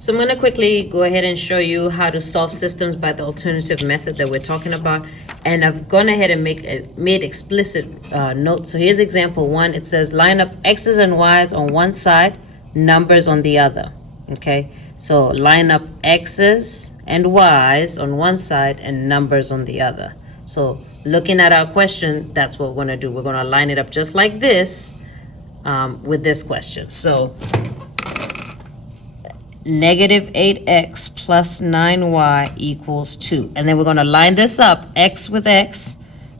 So I'm going to quickly go ahead and show you how to solve systems by the alternative method that we're talking about. And I've gone ahead and made explicit notes. So here's example 1. It says line up X's and Y's on one side, numbers on the other. Okay, so line up X's and Y's on one side and numbers on the other. So looking at our question, that's what we're going to do. We're going to line it up just like this with this question. So negative 8x plus 9y equals 2. And then we're going to line this up, x with x,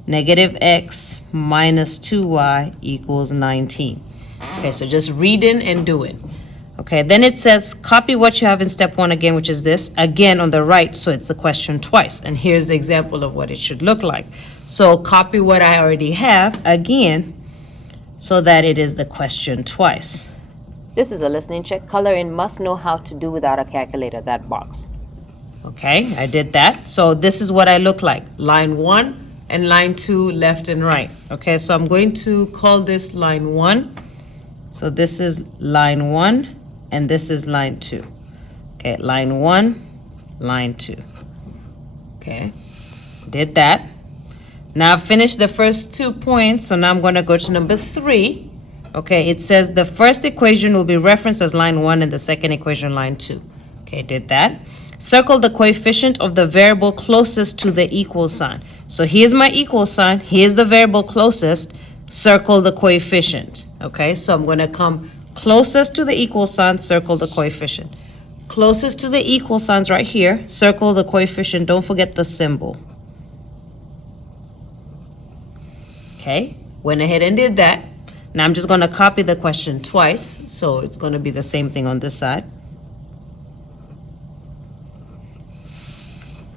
negative x minus 2y equals 19. Okay, so just read in and do it. Okay, then it says copy what you have in step 1 again, which is this, again on the right, so it's the question twice. And here's the example of what it should look like. So copy what I already have again so that it is the question twice. This is a listening check. Color in must know how to do without a calculator, that box. Okay, I did that. So this is what I look like. Line 1 and line 2 left and right. Okay, so I'm going to call this line 1. So this is line 1 and this is line 2. Okay, line 1, line 2. Okay, did that. Now I've finished the first 2 points, so now I'm going to go to number 3. Okay, it says the first equation will be referenced as line 1 and the second equation line 2. Okay, did that. Circle the coefficient of the variable closest to the equal sign. So here's my equal sign, here's the variable closest, circle the coefficient. Okay, so I'm going to come closest to the equal sign, circle the coefficient. Closest to the equal signs right here, circle the coefficient, don't forget the symbol. Okay, went ahead and did that. Now I'm just going to copy the question twice, so it's going to be the same thing on this side.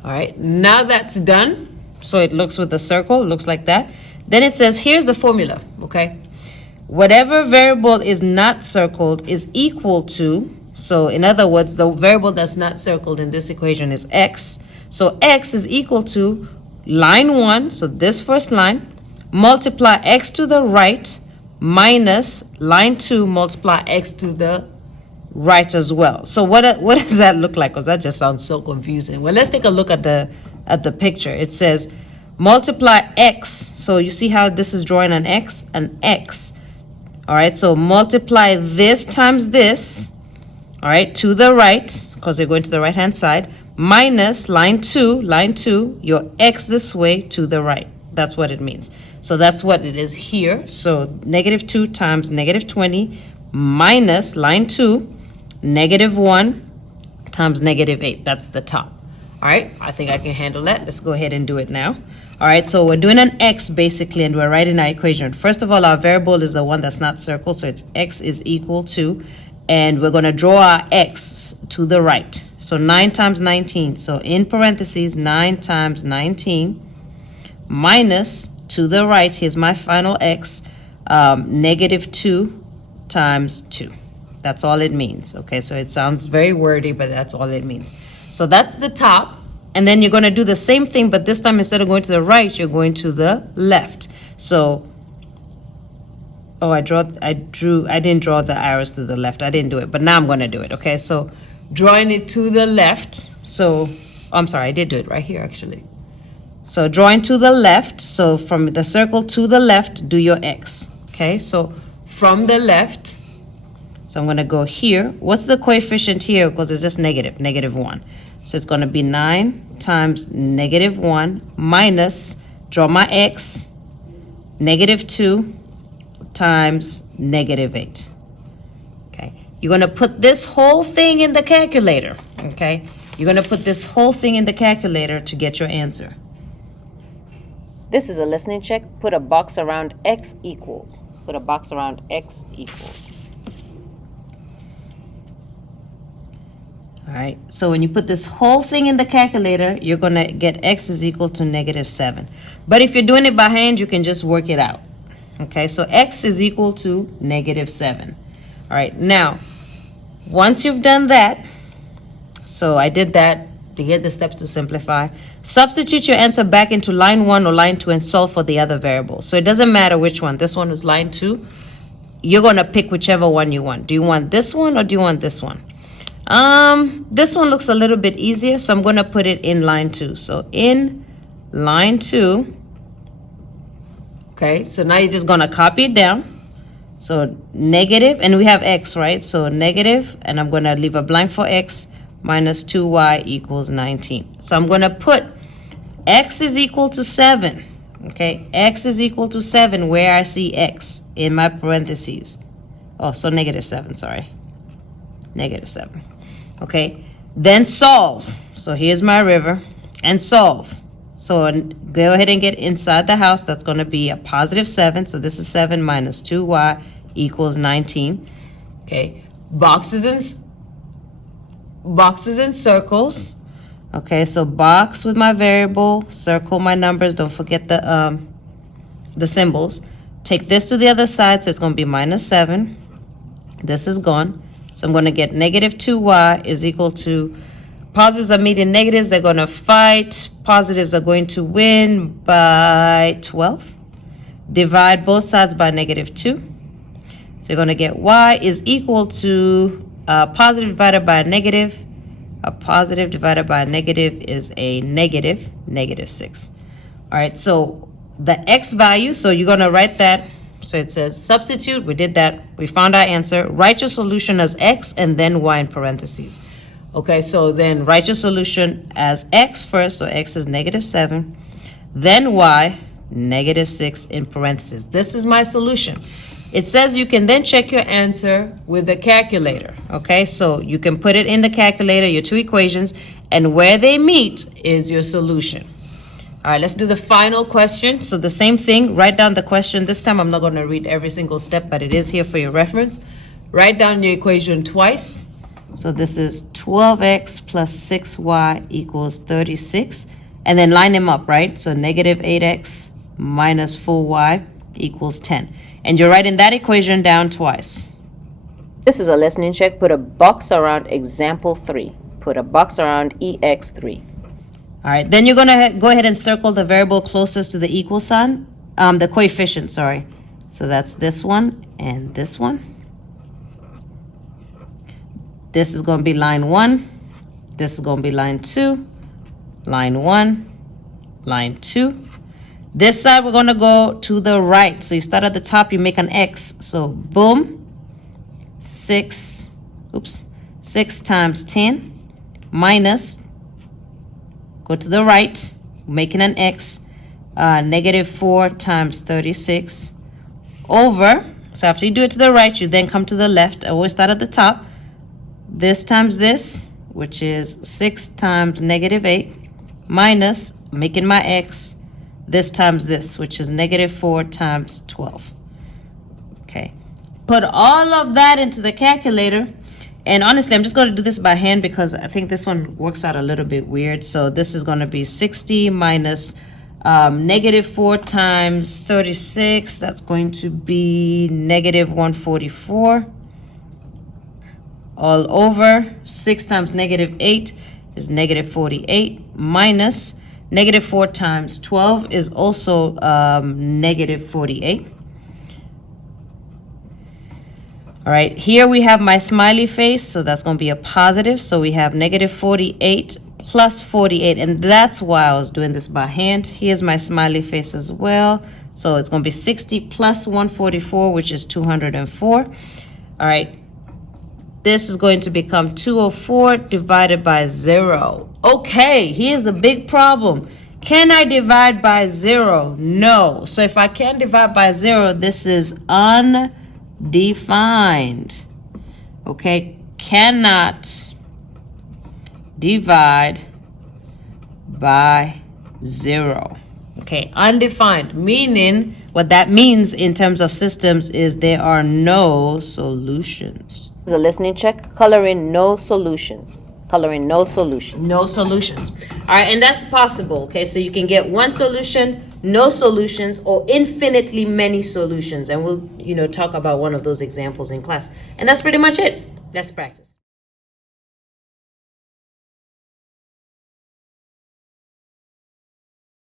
All right, now that's done. So it looks with the circle, looks like that. Then it says, here's the formula, okay? Whatever variable is not circled is equal to, so in other words, the variable that's not circled in this equation is x. So x is equal to line 1, so this first line, multiply x to the right, minus line 2 multiply x to the right as well. So what does that look like? Because that just sounds so confusing. Well, let's take a look at the picture. It says multiply x. So you see how this is drawing an x? An x. All right, so multiply this times this, all right, to the right, because they're going to the right-hand side, minus line 2, your x this way to the right. That's what it means. So that's what it is here. So negative 2 times negative 20 minus line 2, negative 1 times negative 8. That's the top. All right, I think I can handle that. Let's go ahead and do it now. All right, so we're doing an x basically, and we're writing our equation. First of all, our variable is the one that's not circled, so it's x is equal to, and we're going to draw our x to the right. So 9 times 19. So in parentheses, 9 times 19 minus, to the right, here's my final x, negative 2 times 2. That's all it means. Okay, so it sounds very wordy, but that's all it means. So that's the top. And then you're going to do the same thing, but this time instead of going to the right, you're going to the left. So, oh, I didn't draw the arrows to the left. I didn't do it, but now I'm going to do it. Okay, so drawing it to the left. So, I'm sorry, I did do it right here actually. So drawing to the left, so from the circle to the left, do your x. Okay, so from the left, so I'm going to go here. What's the coefficient here? Because it's just negative 1. So it's going to be 9 times negative 1 minus, draw my x, negative 2 times negative 8. Okay, you're going to put this whole thing in the calculator. Okay, you're going to put this whole thing in the calculator to get your answer. This is a listening check. Put a box around x equals. Put a box around x equals. All right, so when you put this whole thing in the calculator, you're going to get x is equal to negative 7. But if you're doing it by hand, you can just work it out. Okay, so x is equal to negative 7. All right, now, once you've done that, so I did that to get the steps to simplify. Substitute your answer back into line 1 or line 2 and solve for the other variable. So it doesn't matter which one. This one was line 2. You're going to pick whichever one you want. Do you want this one or do you want this one? This one looks a little bit easier, so I'm going to put it in line 2. So in line 2, okay, so now you're just going to copy it down. So negative, and we have x, right? So negative, and I'm going to leave a blank for x, minus 2y equals 19. So I'm going to put x is equal to 7, okay? X is equal to 7 where I see x in my parentheses. Oh, so negative 7, sorry. Negative 7. Okay, then solve. So here's my river, and solve. So go ahead and get inside the house. That's going to be a positive 7. So this is 7 minus 2y equals 19. Okay, boxes and circles. Okay, so box with my variable, circle my numbers. Don't forget the symbols. Take this to the other side, so it's going to be minus 7. This is gone. So I'm going to get negative 2y is equal to, positives are meeting negatives. They're going to fight. Positives are going to win by 12. Divide both sides by negative 2. So you're going to get y is equal to positive divided by a negative. A positive divided by a negative is a negative 6. All right, so the x value, so you're going to write that. So it says substitute, we did that, we found our answer. Write your solution as x and then y in parentheses. Okay, so then write your solution as x first, so x is negative 7, then y, negative 6 in parentheses. This is my solution. It says you can then check your answer with a calculator. Okay, so you can put it in the calculator, your two equations, and where they meet is your solution. All right, let's do the final question. So the same thing, write down the question. This time I'm not going to read every single step, but it is here for your reference. Write down your equation twice. So this is 12x plus 6y equals 36. And then line them up, right? So negative 8x minus 4y equals 10. And you're writing that equation down twice. This is a listening check. Put a box around example 3. Put a box around EX3. All right, then you're going to go ahead and circle the variable closest to the equal sign, the coefficient, sorry. So that's this one and this one. This is going to be line 1. This is going to be line 2. Line 1. Line 2. This side, we're going to go to the right. So you start at the top, you make an X. So boom, 6 times 10 minus, go to the right, making an X, negative 4 times 36 over. So after you do it to the right, you then come to the left. Always start at the top. This times this, which is 6 times negative 8, minus, making my X, this times this, which is negative 4 times 12. Okay. Put all of that into the calculator. And honestly, I'm just going to do this by hand because I think this one works out a little bit weird. So this is going to be 60 minus negative 4 times 36. That's going to be negative 144. All over 6 times negative 8 is negative 48 minus negative 4 times 12 is also negative 48. All right, here we have my smiley face, so that's going to be a positive. So we have negative 48 plus 48, and that's why I was doing this by hand. Here's my smiley face as well. So it's going to be 60 plus 144, which is 204. All right, this is going to become 204 divided by 0. Okay, here's the big problem. Can I divide by 0? No. So if I can't divide by 0, this is undefined. Okay, cannot divide by 0. Okay, undefined, meaning what that means in terms of systems is there are no solutions. This is a listening check. Color in no solutions. Color in no solutions. No solutions. All right, and that's possible. Okay, so you can get one solution, no solutions, or infinitely many solutions. And we'll, talk about one of those examples in class. And that's pretty much it. Let's practice.